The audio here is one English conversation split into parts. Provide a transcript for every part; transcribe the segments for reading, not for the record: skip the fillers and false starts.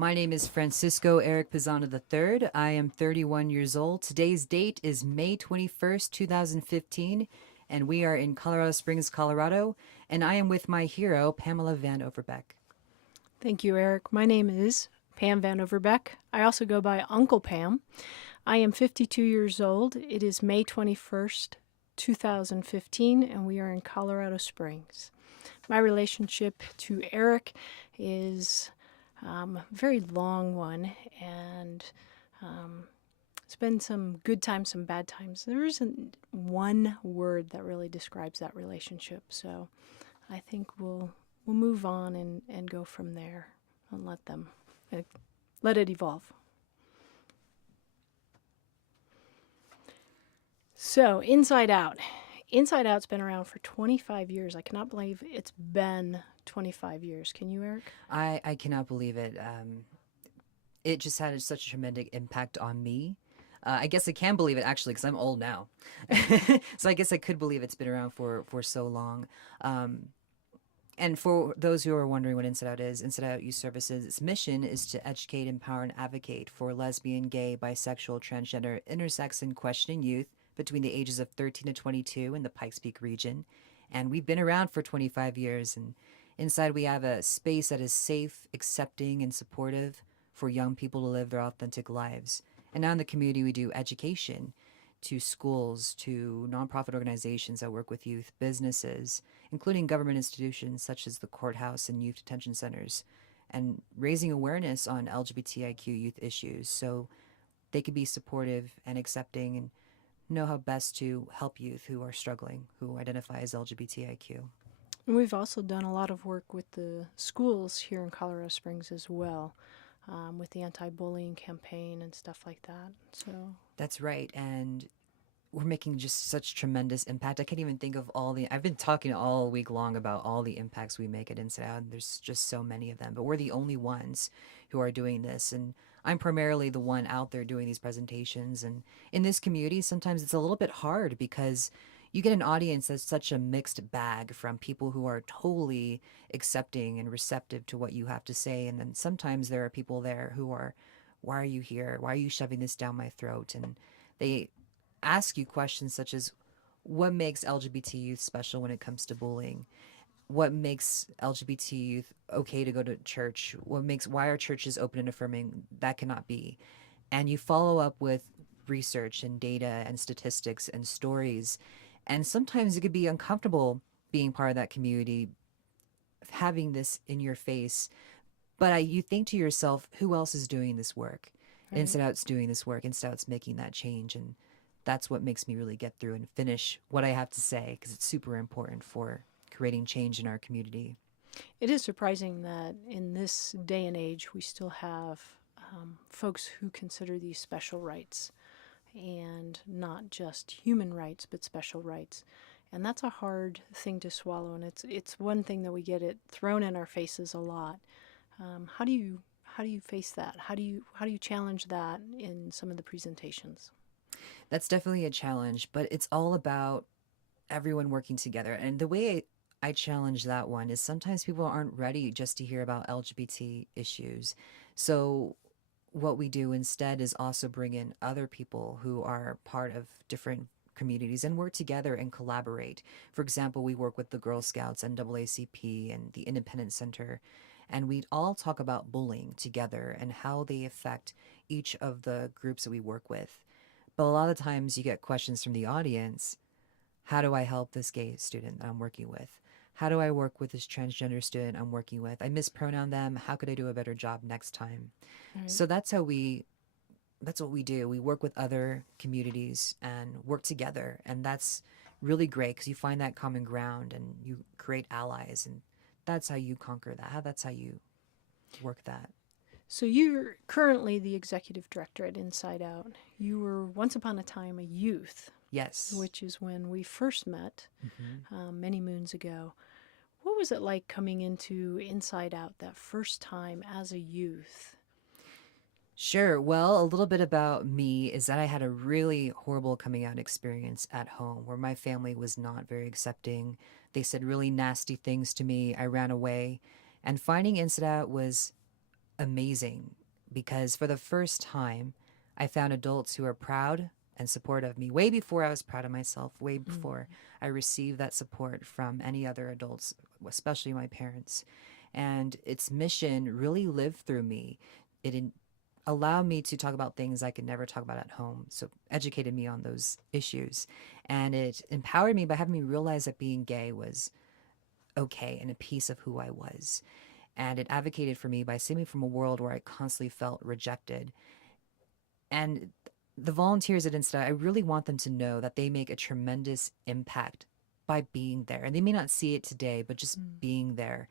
My name is Francisco Eric Pisano III. I am 31 years old. Today's date is May 21st, 2015, and we are in Colorado Springs, Colorado, and I am with my hero, Pamela Van Overbeck. Thank you, Eric. My name is Pam Van Overbeck. I also go by Uncle Pam. I am 52 years old. It is May 21st, 2015, and we are in Colorado Springs. My relationship to Eric is a very long one, and it's been some good times, some bad times. There isn't one word that really describes that relationship, so I think we'll move on and go from there and let it evolve. So, Inside Out. Inside Out's been around for 25 years. I cannot believe it's been 25 years. Can you, Eric? I cannot believe it. It just had such a tremendous impact on me. I guess I can believe it actually because I'm old now. So I guess I could believe it's been around for so long. And for those who are wondering what Inside Out is, Inside Out Youth Services, its mission is to educate, empower, and advocate for lesbian, gay, bisexual, transgender, intersex, and questioning youth between the ages of 13 to 22 in the Pikes Peak region. And we've been around for 25 years. And inside, we have a space that is safe, accepting, and supportive for young people to live their authentic lives. And now in the community, we do education to schools, to nonprofit organizations that work with youth, businesses, including government institutions such as the courthouse and youth detention centers, and raising awareness on LGBTIQ youth issues so they could be supportive and accepting and know how best to help youth who are struggling, who identify as LGBTIQ. And we've also done a lot of work with the schools here in Colorado Springs as well, with the anti-bullying campaign and stuff like that. So That's right. And we're making just such tremendous impact. I can't even think of I've been talking all week long about all the impacts we make at Inside Out. And there's just so many of them, but we're the only ones who are doing this. And I'm primarily the one out there doing these presentations. And in this community, sometimes it's a little bit hard because you get an audience that's such a mixed bag from people who are totally accepting and receptive to what you have to say. And then sometimes there are people there who are, why are you here? Why are you shoving this down my throat? And they ask you questions such as, what makes LGBT youth special when it comes to bullying? What makes LGBT youth okay to go to church? Why are churches open and affirming? That cannot be. And you follow up with research and data and statistics and stories. And sometimes it could be uncomfortable being part of that community, having this in your face. But you think to yourself, who else is doing this work? right. Inside Out's doing this work. Inside Out's making that change. And that's what makes me really get through and finish what I have to say because it's super important for creating change in our community. It is surprising that in this day and age we still have folks who consider these special rights and not just human rights but special rights. And that's a hard thing to swallow, and it's one thing that we get it thrown in our faces a lot. How do you face that? How do you challenge that in some of the presentations? That's definitely a challenge, but it's all about everyone working together. And the way I challenge that one is sometimes people aren't ready just to hear about LGBT issues. So what we do instead is also bring in other people who are part of different communities and work together and collaborate. For example, we work with the Girl Scouts, NAACP, and the Independent Center, and we all talk about bullying together and how they affect each of the groups that we work with. But a lot of times you get questions from the audience. How do I help this gay student that I'm working with? How do I work with this transgender student I'm working with? I mispronoun them. How could I do a better job next time? Right. So that's what we do. We work with other communities and work together. And that's really great because you find that common ground and you create allies. And that's how you conquer that. That's how you work that. So you're currently the executive director at Inside Out. You were once upon a time a youth, Yes. which is when we first met Mm-hmm. many moons ago. What was it like coming into Inside Out that first time as a youth? Sure. Well, a little bit about me is that I had a really horrible coming out experience at home where my family was not very accepting. They said really nasty things to me. I ran away. And finding Inside Out was amazing because for the first time, I found adults who are proud and supportive of me way before I was proud of myself, way before I received that support from any other adults, especially my parents. And its mission really lived through me. It allowed me to talk about things I could never talk about at home. So educated me on those issues. And it empowered me by having me realize that being gay was okay and a piece of who I was. And it advocated for me by saving me from a world where I constantly felt rejected. And the volunteers at Insta, I really want them to know that they make a tremendous impact by being there. And they may not see it today, but just being there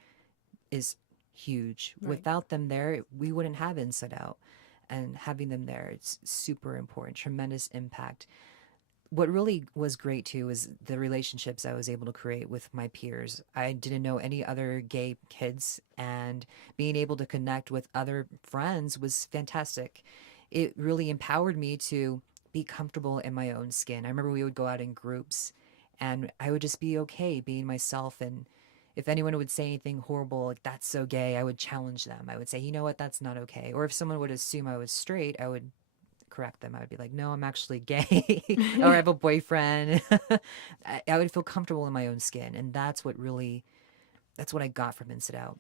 is huge. Right. Without them there, we wouldn't have Inside Out. And having them there, it's super important, tremendous impact. What really was great too was the relationships I was able to create with my peers. I didn't know any other gay kids, and being able to connect with other friends was fantastic. It really empowered me to be comfortable in my own skin. I remember we would go out in groups and I would just be okay being myself. And if anyone would say anything horrible, like that's so gay, I would challenge them. I would say, you know what, that's not okay. Or if someone would assume I was straight, I would correct them. I would be like, no, I'm actually gay or I have a boyfriend. I would feel comfortable in my own skin. And that's what I got from Inside Out.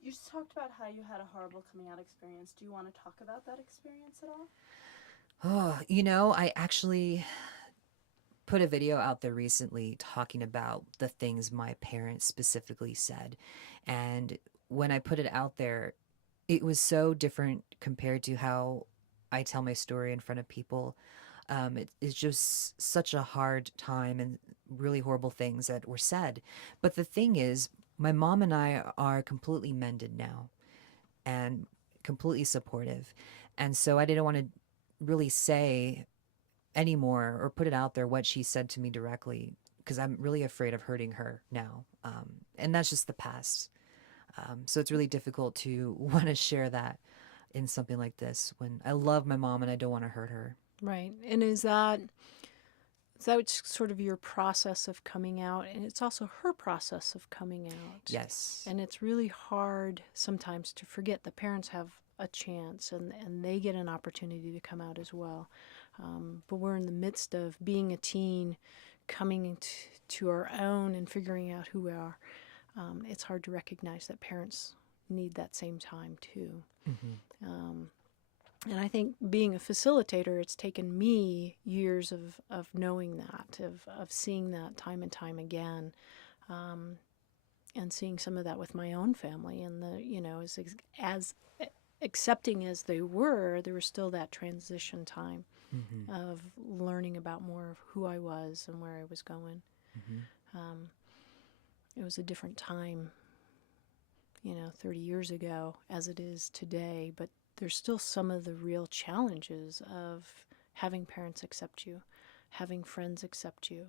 You just talked about how you had a horrible coming out experience. Do you want to talk about that experience at all? Oh, I actually put a video out there recently talking about the things my parents specifically said. And when I put it out there, it was so different compared to how I tell my story in front of people. It's just such a hard time and really horrible things that were said. But the thing is, my mom and I are completely mended now and completely supportive. And so I didn't want to really say anymore or put it out there what she said to me directly because I'm really afraid of hurting her now. And that's just the past. So it's really difficult to want to share that in something like this when I love my mom and I don't want to hurt her. Right. And is that sort of your process of coming out? And it's also her process of coming out. Yes. And it's really hard sometimes to forget the parents have a chance and they get an opportunity to come out as well. But we're in the midst of being a teen, coming to our own and figuring out who we are. It's hard to recognize that parents need that same time too. And I think being a facilitator, it's taken me years of knowing that, of seeing that time and time again, and seeing some of that with my own family. And as accepting as they were, there was still that transition time of learning about more of who I was and where I was going. It was a different time, 30 years ago as it is today, but there's still some of the real challenges of having parents accept you, having friends accept you.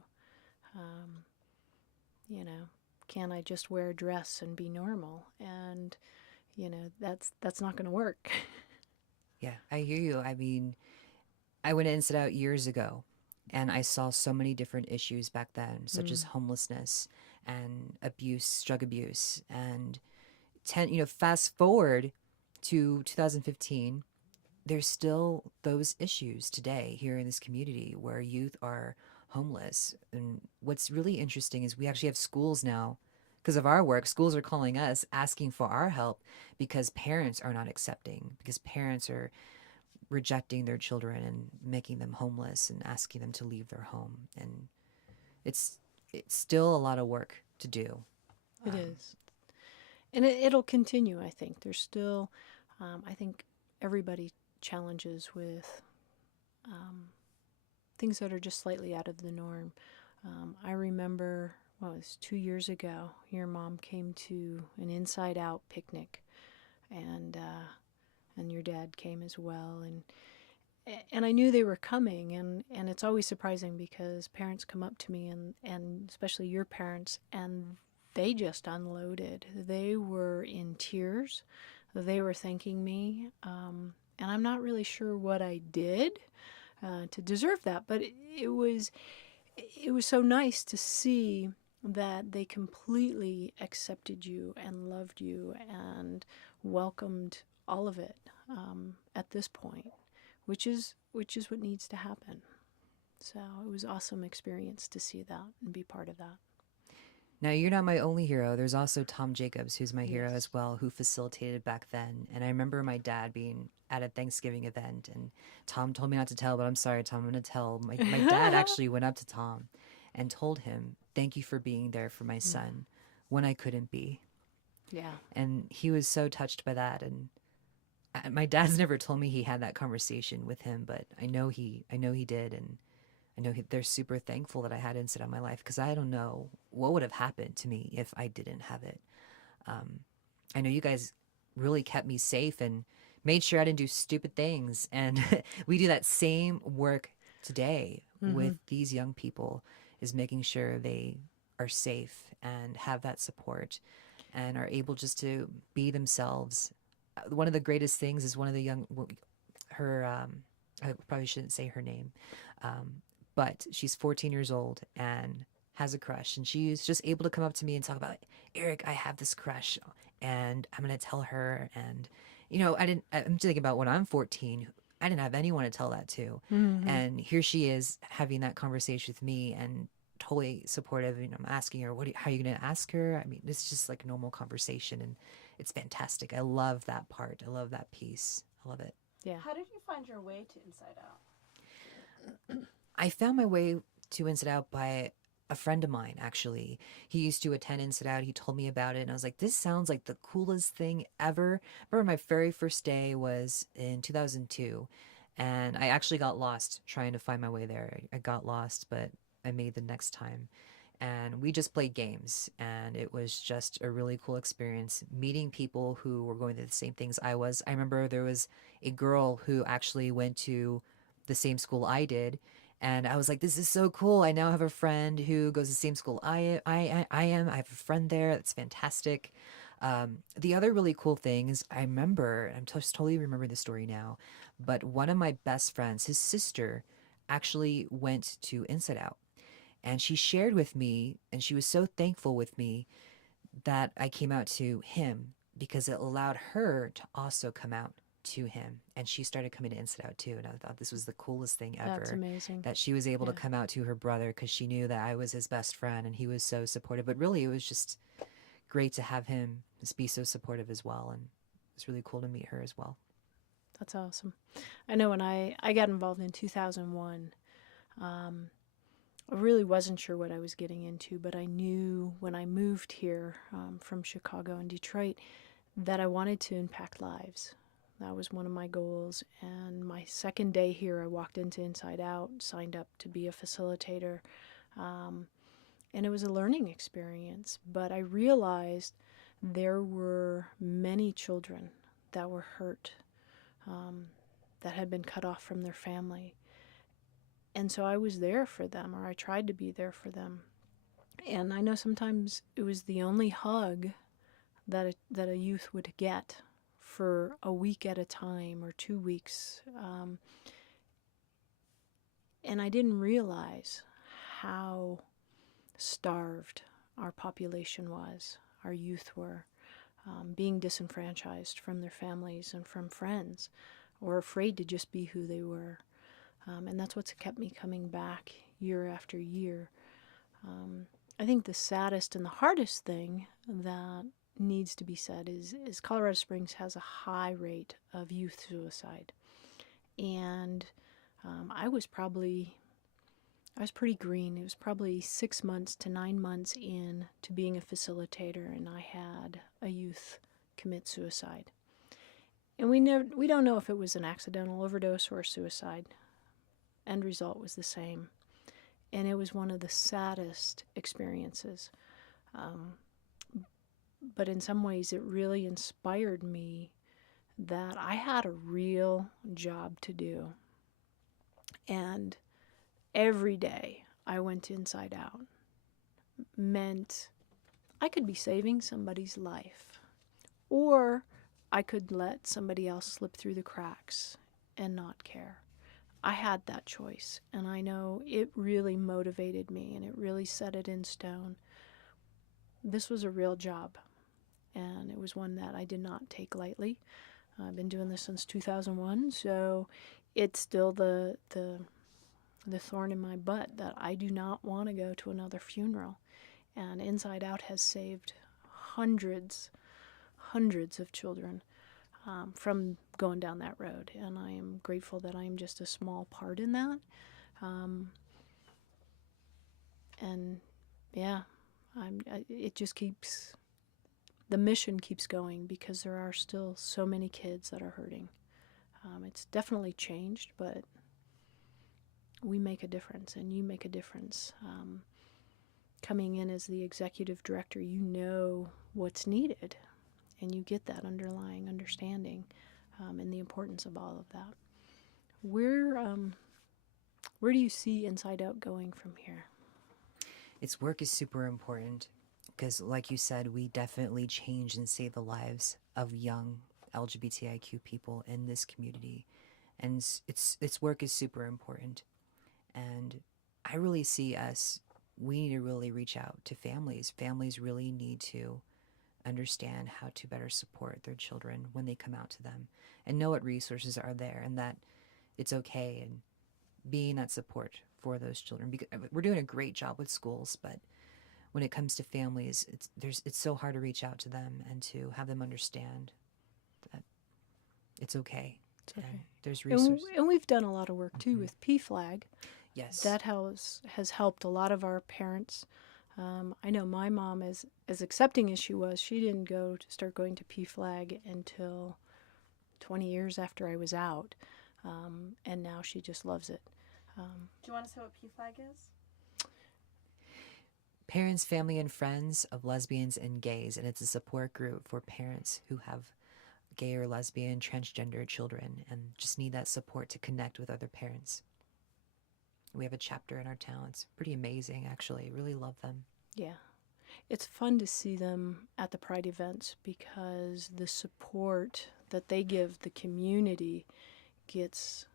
Can I just wear a dress and be normal? And, that's not going to work. Yeah, I hear you. I mean, I went to Inside Out years ago and I saw so many different issues back then, such as homelessness and abuse, drug abuse. And fast forward to 2015, there's still those issues today here in this community where youth are homeless. And what's really interesting is we actually have schools now. Because of our work, schools are calling us asking for our help because parents are not accepting, because parents are rejecting their children and making them homeless and asking them to leave their home. And it's still a lot of work to do. It is. And it'll continue, I think. There's still, I think everybody challenges with things that are just slightly out of the norm. I remember, it was 2 years ago, your mom came to an Inside Out picnic, and your dad came as well. And I knew they were coming, and it's always surprising because parents come up to me, and especially your parents, and they just unloaded. They were in tears. They were thanking me. And I'm not really sure what I did to deserve that, but it was so nice to see that they completely accepted you and loved you and welcomed all of it at this point, which is what needs to happen. So it was awesome experience to see that and be part of that. Now, you're not my only hero. There's also Tom Jacobs, who's my hero Yes. as well, who facilitated back then. And I remember my dad being at a Thanksgiving event, and Tom told me not to tell, but I'm sorry, Tom, I'm going to tell. My dad actually went up to Tom and told him, "Thank you for being there for my son when I couldn't be." Yeah. And he was so touched by that. And my dad's never told me he had that conversation with him, but I know he did. And I know they're super thankful that I had Insight on my life, because I don't know what would have happened to me if I didn't have it. I know you guys really kept me safe and made sure I didn't do stupid things. And we do that same work today with these young people, is making sure they are safe and have that support and are able just to be themselves. One of the greatest things is one of the young, her, I probably shouldn't say her name, but she's 14 years old and has a crush, and she's just able to come up to me and talk about, "Eric, I have this crush and I'm going to tell her." And I'm thinking about when I'm 14, I didn't have anyone to tell that to. And here she is having that conversation with me and totally supportive. I'm asking her, how are you going to ask her? I mean, it's just like a normal conversation, and it's fantastic. I love that part. I love that piece. I love it. Yeah. How did you find your way to Inside Out? I found my way to Inside Out by a friend of mine, actually. He used to attend Inside Out. He told me about it, and I was like, this sounds like the coolest thing ever. I remember my very first day was in 2002, and I actually got lost trying to find my way there. I got lost, but I made the next time. And we just played games, and it was just a really cool experience meeting people who were going through the same things I was. I remember there was a girl who actually went to the same school I did, and I was like, this is so cool. I now have a friend who goes to the same school I am. I have a friend there. That's fantastic. The other really cool thing is, I remember, I'm just totally remembering the story now, but one of my best friends, his sister, actually went to Inside Out. And she shared with me, and she was so thankful with me that I came out to him, because it allowed her to also come out to him. And she started coming to Inside Out too. And I thought this was the coolest thing ever. That's amazing. That she was able to Yeah. come out to her brother, because she knew that I was his best friend, and he was so supportive. But really, it was just great to have him just be so supportive as well. And it was really cool to meet her as well. That's awesome. I know when I got involved in 2001, I really wasn't sure what I was getting into, but I knew when I moved here from Chicago and Detroit that I wanted to impact lives. That was one of my goals. And my second day here, I walked into Inside Out, signed up to be a facilitator. And it was a learning experience. But I realized there were many children that were hurt, that had been cut off from their family. And so I was there for them, or I tried to be there for them. And I know sometimes it was the only hug that a youth would get for a week at a time or 2 weeks. And I didn't realize how starved our population was, our youth were, being disenfranchised from their families and from friends, or afraid to just be who they were. And that's what's kept me coming back year after year. I think the saddest and the hardest thing that needs to be said is Colorado Springs has a high rate of youth suicide. And I was pretty green. It was probably 6 months to 9 months in to being a facilitator, and I had a youth commit suicide. And we don't know if it was an accidental overdose or suicide. End result was the same. And it was one of the saddest experiences. But in some ways, it really inspired me that I had a real job to do. And every day I went Inside Out meant I could be saving somebody's life, or I could let somebody else slip through the cracks and not care. I had that choice, and I know it really motivated me, and it really set it in stone. This was a real job, and it was one that I did not take lightly. I've been doing this since 2001, so it's still the thorn in my butt that I do not want to go to another funeral. And Inside Out has saved hundreds, hundreds of children from going down that road. And I am grateful that I am just a small part in that. And yeah, it just keeps, the mission keeps going because there are still so many kids that are hurting. It's definitely changed, but we make a difference, and you make a difference. Coming in as the executive director, you know what's needed, and you get that underlying understanding and the importance of all of that. Where do you see Inside Out going from here? Its work is super important because, like you said, we definitely change and save the lives of young LGBTIQ people in this community, and its work is super important. And I really see we need to really reach out to families. Families really need to understand how to better support their children when they come out to them and know what resources are there and that it's okay, and being that support for those children. Because we're doing a great job with schools, but when it comes to families, it's so hard to reach out to them and to have them understand that it's okay. It's okay. And there's resources. And we've done a lot of work too with PFLAG. Yes. That has helped a lot of our parents. I know my mom, as accepting as she was, she didn't start going to PFLAG until 20 years after I was out. And now she just loves it. Do you want to say what PFLAG is? Parents, Family, and Friends of Lesbians and Gays, and it's a support group for parents who have gay or lesbian, transgender children and just need that support to connect with other parents. We have a chapter in our town. It's pretty amazing, actually. Really love them. Yeah. It's fun to see them at the Pride events because the support that they give the community gets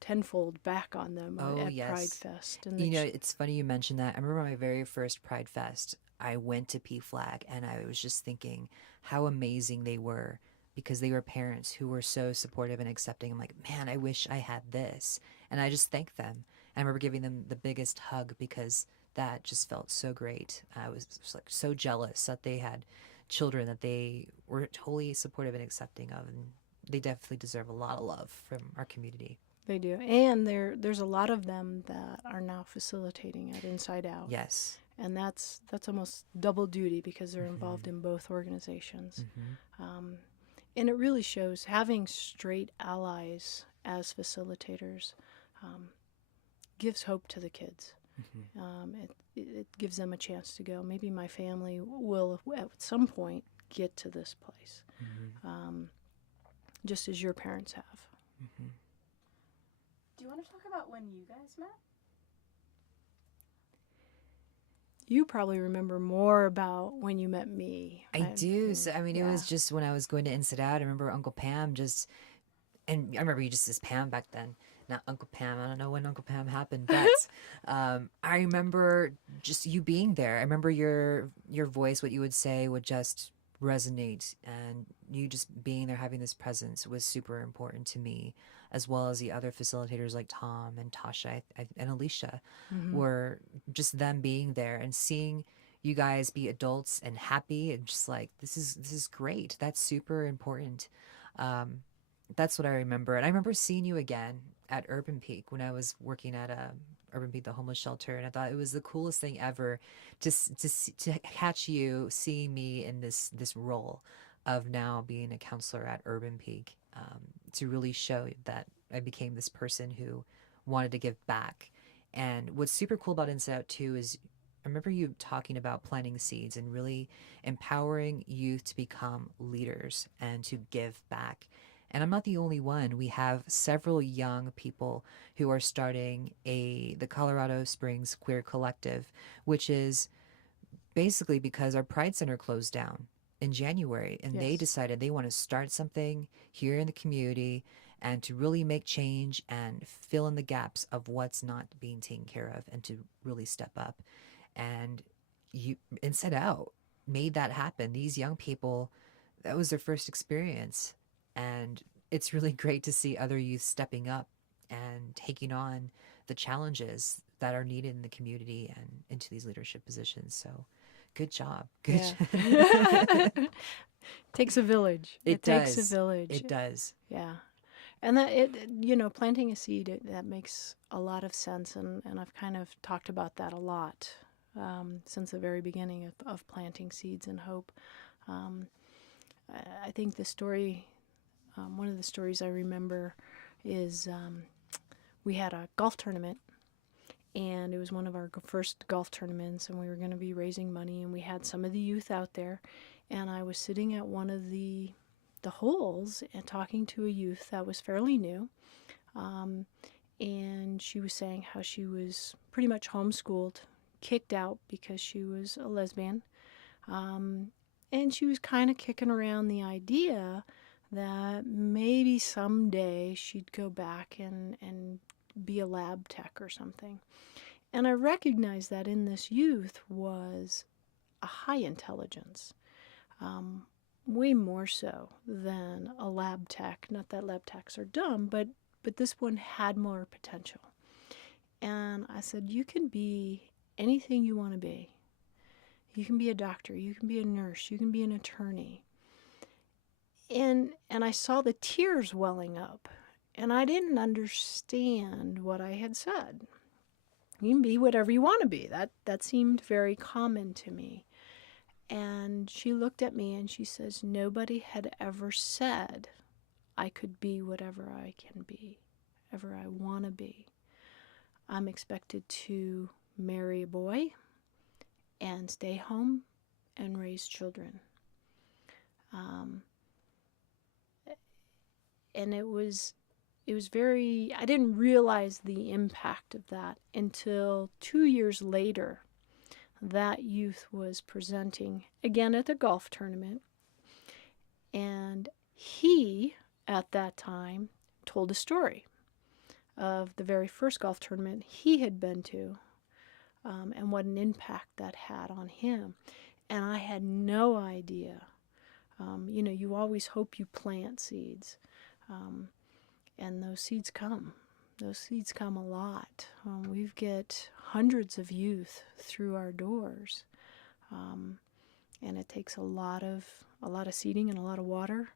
tenfold back on them at yes. Pride Fest. And it's funny you mentioned that. I remember my very first Pride Fest, I went to PFLAG and I was just thinking how amazing they were because they were parents who were so supportive and accepting. I'm like, man, I wish I had this. And I just thanked them. I remember giving them the biggest hug because that just felt so great. I was just like so jealous that they had children that they were totally supportive and accepting of, and they definitely deserve a lot of love from our community. They do. And there's a lot of them that are now facilitating at Inside Out. Yes. And that's almost double duty because they're involved in both organizations. And it really shows having straight allies as facilitators gives hope to the kids. It gives them a chance to go, maybe my family will at some point get to this place, just as your parents have. Do you want to talk about when you guys met? You probably remember more about when you met me. I do. So, it was just when I was going to Inside Out. I remember Uncle Pam and I remember you just as Pam back then, not Uncle Pam. I don't know when Uncle Pam happened, but I remember just you being there. I remember your voice, what you would say would just resonate, and you just being there, having this presence was super important to me, as well as the other facilitators like Tom and Tasha and Alicia. Were just them being there and seeing you guys be adults and happy and just like, this is great. That's super important. That's what I remember. And I remember seeing you again at Urban Peak when I was working at Urban Peak, the homeless shelter, and I thought it was the coolest thing ever to catch you seeing me in this role of now being a counselor at Urban Peak, to really show that I became this person who wanted to give back. And what's super cool about Inside Out too is I remember you talking about planting seeds and really empowering youth to become leaders and to give back. And I'm not the only one. We have several young people who are starting the Colorado Springs Queer Collective, which is basically because our Pride Center closed down in January, and they decided they want to start something here in the community and to really make change and fill in the gaps of what's not being taken care of and to really step up. And you, Inside Out, made that happen. These young people, that was their first experience. And it's really great to see other youth stepping up and taking on the challenges that are needed in the community and into these leadership positions. So good job. Good Yeah. job. Takes a village. It It takes a does. village. It does. Yeah. And that planting a seed, that makes a lot of sense. And I've kind of talked about that a lot since the very beginning of planting seeds and hope. Um, I think the story, one of the stories I remember is we had a golf tournament, and it was one of our first golf tournaments, and we were going to be raising money, and we had some of the youth out there, and I was sitting at one of the holes and talking to a youth that was fairly new, and she was saying how she was pretty much homeschooled, kicked out because she was a lesbian, and she was kind of kicking around the idea that maybe someday she'd go back and be a lab tech or something. And I recognized that in this youth was a high intelligence, way more so than a lab tech. Not that lab techs are dumb, but this one had more potential. And I said, you can be anything you want to be. You can be a doctor, you can be a nurse, you can be an attorney. And I saw the tears welling up, and I didn't understand what I had said. You can be whatever you want to be. That seemed very common to me. And she looked at me and she says, nobody had ever said I could be whatever I can be, whatever I want to be. I'm expected to marry a boy and stay home and raise children. And it was very, I didn't realize the impact of that until 2 years later. That youth was presenting again at the golf tournament, and he, at that time, told a story of the very first golf tournament he had been to, and what an impact that had on him. And I had no idea. You always hope you plant seeds, and those seeds come. Those seeds come a lot. We get hundreds of youth through our doors, and it takes a lot of seeding and a lot of water.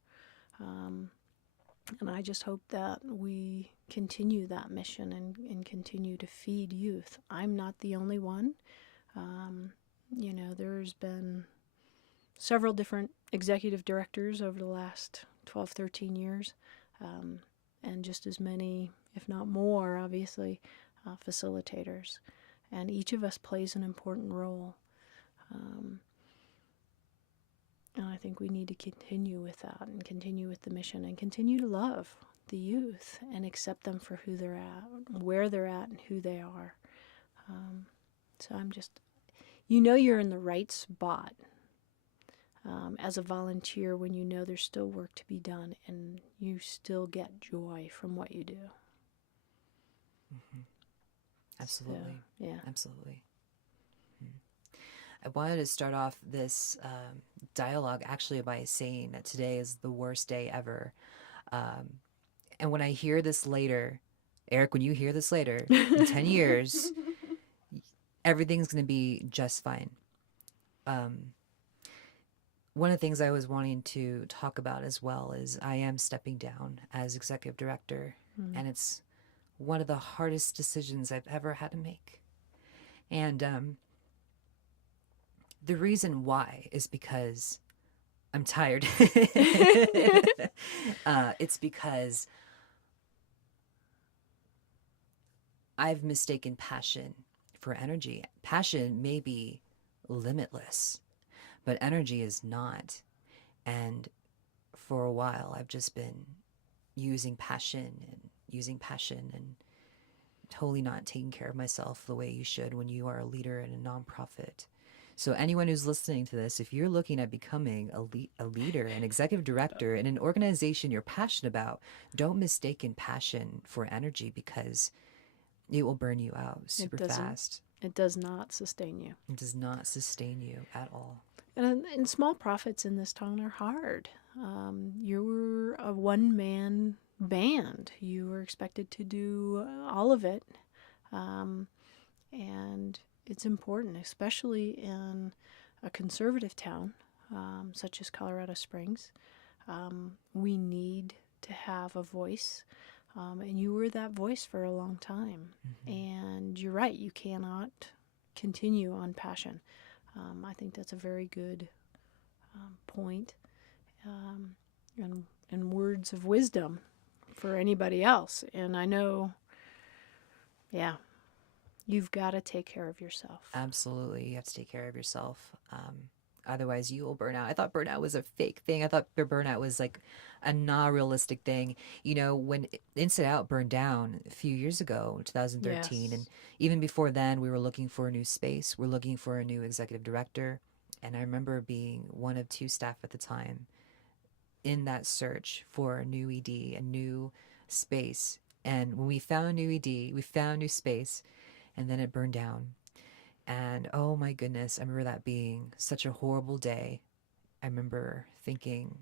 And I just hope that we continue that mission and continue to feed youth. I'm not the only one. There's been several different executive directors over the last 12, 13 years, and just as many, if not more, obviously, facilitators. And each of us plays an important role. And I think we need to continue with that and continue with the mission and continue to love the youth and accept them for who they're at, where they're at, and who they are. So I'm just, you're in the right spot as a volunteer when you know there's still work to be done and you still get joy from what you do. Mm-hmm. Absolutely. So, yeah. Absolutely. I wanted to start off this dialogue actually by saying that today is the worst day ever. And when I hear this later, Eric, when you hear this later, in 10 years, everything's going to be just fine. One of the things I was wanting to talk about as well is I am stepping down as executive director, and it's one of the hardest decisions I've ever had to make. And the reason why is because I'm tired. It's because I've mistaken passion for energy. Passion may be limitless, but energy is not. And for a while, I've just been using passion and totally not taking care of myself the way you should when you are a leader in a nonprofit. So anyone who's listening to this, if you're looking at becoming a leader, an executive director in an organization you're passionate about, don't mistake passion for energy, because it will burn you out super fast. It does not sustain you. It does not sustain you at all. And small profits in this town are hard. You're one-man band. You were expected to do all of it. And it's important, especially in a conservative town such as Colorado Springs. We need to have a voice, and you were that voice for a long time. And you're right, you cannot continue on passion. I think that's a very good point, and words of wisdom for anybody else. And I know, yeah, you've got to take care of yourself. Absolutely. You have to take care of yourself. Otherwise, you will burn out. I thought burnout was a fake thing. I thought burnout was like a not realistic thing. You know, when Inside Out burned down a few years ago, 2013, and Yes. even before then, we were looking for a new space. We're looking for a new executive director. And I remember being one of two staff at the time in that search for a new ED, a new space. And when we found a new ED, we found a new space, and then it burned down. And oh my goodness, I remember that being such a horrible day. I remember thinking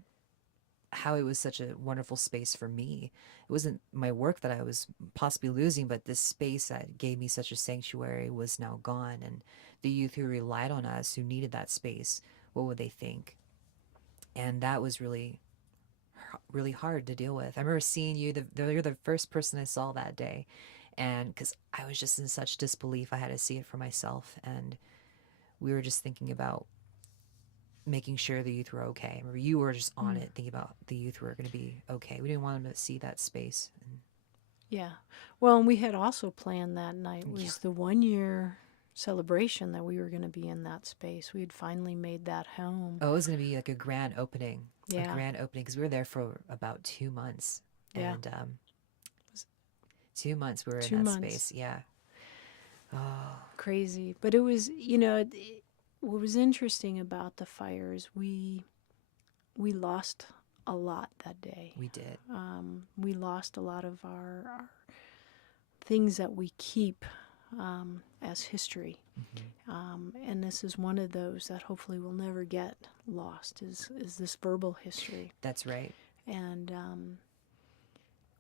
how it was such a wonderful space for me. It wasn't my work that I was possibly losing, but this space that gave me such a sanctuary was now gone. And the youth who relied on us, who needed that space, what would they think? And that was really, really hard to deal with. I remember seeing you, you're the first person I saw that day. And because I was just in such disbelief, I had to see it for myself. And we were just thinking about making sure the youth were okay. I remember you were just on it, thinking about the youth were going to be okay. We didn't want them to see that space. And Yeah. Well, and we had also planned that night was Yeah. the 1 year celebration that we were going to be in that space. We had finally made that home. oh, it was going to be like a grand opening. Yeah. A grand opening, because we were there for about 2 months. Yeah. And 2 months we were in 2 that months. space. Yeah. Oh, Crazy. But it was, you know, what was interesting about the fires, we lost a lot that day. we did. We lost a lot of our things that we keep as history. And this is one of those that hopefully will never get lost, is this verbal history. That's right. And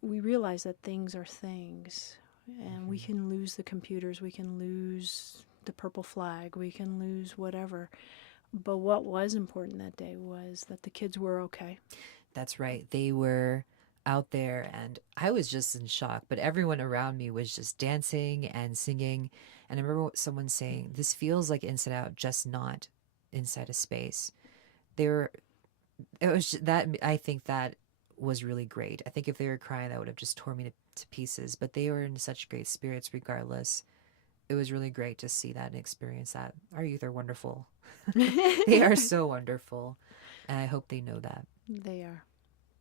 we realize that things are things, and we can lose the computers, we can lose the purple flag, we can lose whatever. But what was important that day was that the kids were okay. That's right. They were out there, and I was just in shock, but everyone around me was just dancing and singing. And I remember someone saying, "This feels like Inside Out, just not inside a space." They were, it was that, I think that was really great. I think if they were crying, that would have just torn me to pieces, but they were in such great spirits regardless. It was really great to see that and experience that. Our youth are wonderful. They are so wonderful. And I hope they know that. They are.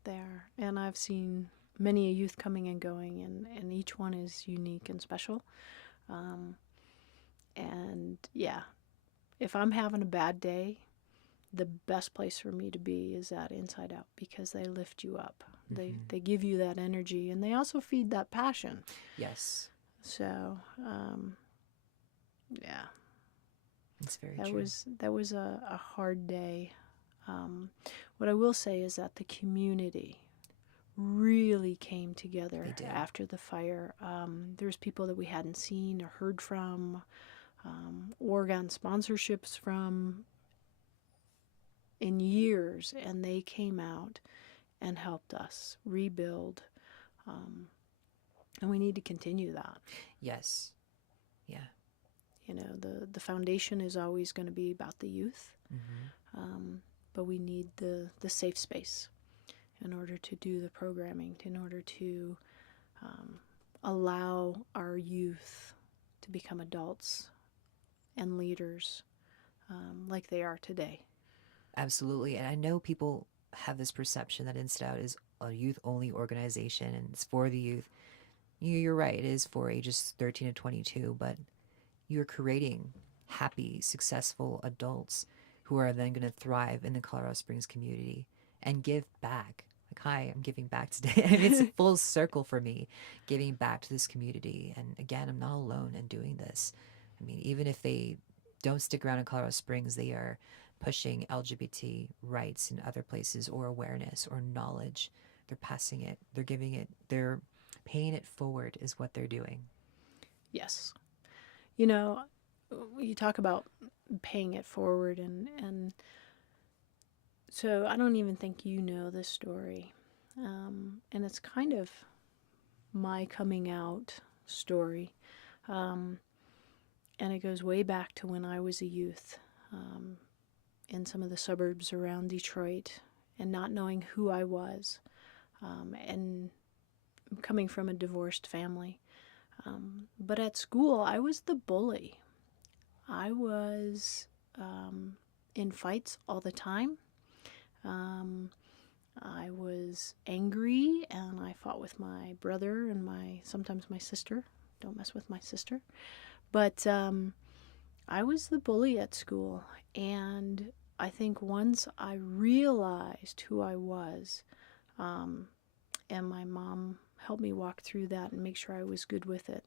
They are. And I've seen many a youth coming and going, and each one is unique and special. And yeah, if I'm having a bad day, the best place for me to be is at Inside Out, because they lift you up. They give you that energy, and they also feed that passion. Yes. So, yeah, It's very that true. was a hard day. What I will say is that the community really came together They did. after the fire. There's people that we hadn't seen or heard from, or gotten sponsorships from in years, and they came out and helped us rebuild. And we need to continue that. Yes. Yeah. You know, the foundation is always going to be about the youth, but we need the safe space in order to do the programming, in order to allow our youth to become adults and leaders like they are today. Absolutely. And I know people have this perception that Inside Out is a youth-only organization and it's for the youth. You're right. It is for ages 13 to 22, but you're creating happy, successful adults who are then going to thrive in the Colorado Springs community and give back. Like, hi, I'm giving back today. And it's a full circle for me, giving back to this community. And again, I'm not alone in doing this. I mean, even if they don't stick around in Colorado Springs, they are pushing LGBT rights in other places, or awareness or knowledge. They're passing it. They're giving it. They're paying it forward is what they're doing. Yes. You know, you talk about paying it forward, and so I don't even think you know this story. And it's kind of my coming out story. And it goes way back to when I was a youth in some of the suburbs around Detroit and not knowing who I was, and coming from a divorced family. But at school, I was the bully. I was in fights all the time. I was angry, and I fought with my brother and sometimes my sister. Don't mess with my sister. But I was the bully at school, and I think once I realized who I was, and my mom helped me walk through that and make sure I was good with it.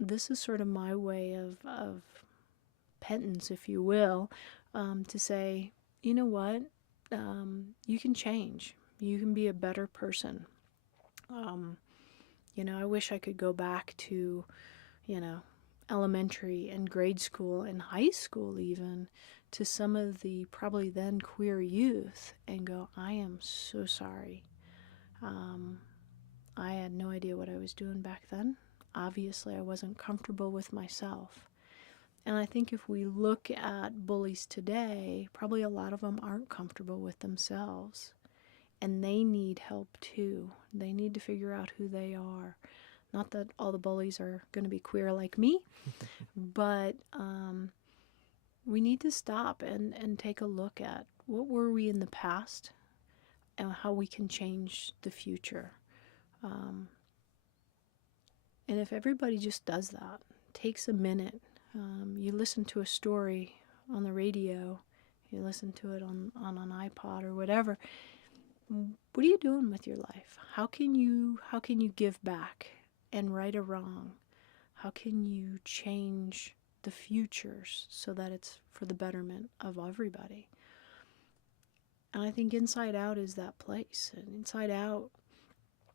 This is sort of my way of penance, if you will, to say, you know what, you can change. You can be a better person. I wish I could go back to, elementary and grade school and high school even, to some of the probably then queer youth and go, I am so sorry. I had no idea what I was doing back then. Obviously, I wasn't comfortable with myself. And I think if we look at bullies today, probably a lot of them aren't comfortable with themselves. And they need help too. They need to figure out who they are. Not that all the bullies are going to be queer like me, but we need to stop and take a look at what were we in the past and how we can change the future. And if everybody just does that, takes a minute, you listen to a story on the radio, you listen to it on an iPod or whatever, what are you doing with your life? How can you give back and right a wrong? How can you change the futures so that it's for the betterment of everybody? And I think Inside Out is that place. And Inside Out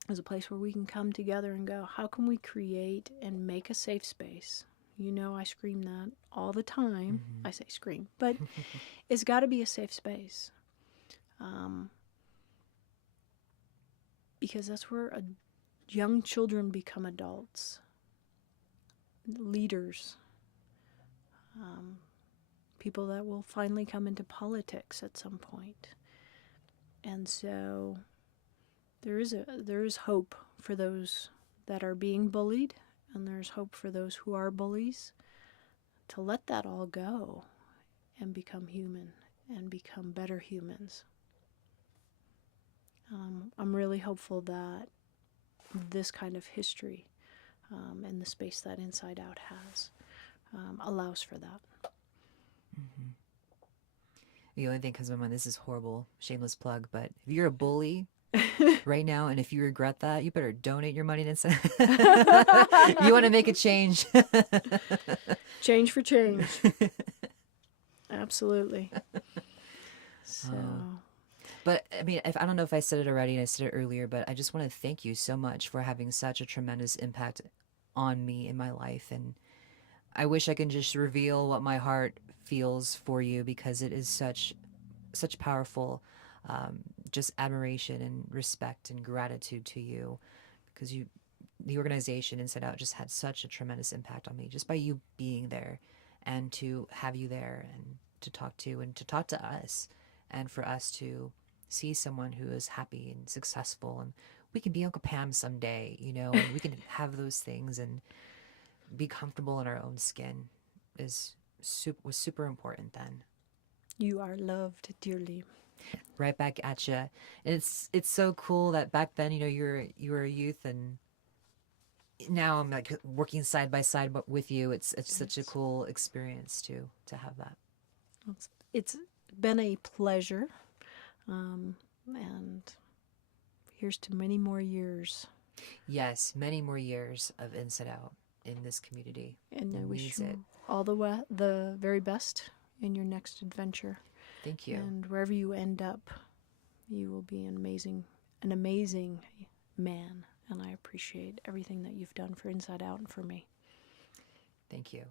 is a place where we can come together and go, how can we create and make a safe space? You know, I scream that all the time. Mm-hmm. I say scream, but it's got to be a safe space. Because that's where young children become adults, leaders, people that will finally come into politics at some point. And so there is hope for those that are being bullied, and there's hope for those who are bullies, to let that all go and become human and become better humans. I'm really hopeful that this kind of history and the space that Inside Out has allows for that. Mm-hmm. The only thing comes to my mind, this is horrible, shameless plug, but if you're a bully right now, and if you regret that, you better donate your money to Inside. You want to make a change. Change for change. Absolutely. So... But I mean, I don't know if I said it already, and I said it earlier, but I just want to thank you so much for having such a tremendous impact on me in my life. And I wish I could just reveal what my heart feels for you, because it is such powerful, just admiration and respect and gratitude to you, because the organization Inside Out just had such a tremendous impact on me just by you being there, and to have you there and to talk to us, and for us to see someone who is happy and successful, and we can be Uncle Pam someday, and we can have those things and be comfortable in our own skin was super important then. You are loved dearly. Right back at you. And it's so cool that back then, you were a youth, and now I'm like working side by side with you. It's such a cool experience to have that. It's been a pleasure. And here's to many more years. Yes, many more years of Inside Out in this community. And I wish you all the very best in your next adventure. Thank you. And wherever you end up, You will be an amazing man, and I appreciate everything that you've done for Inside Out and for me. Thank you.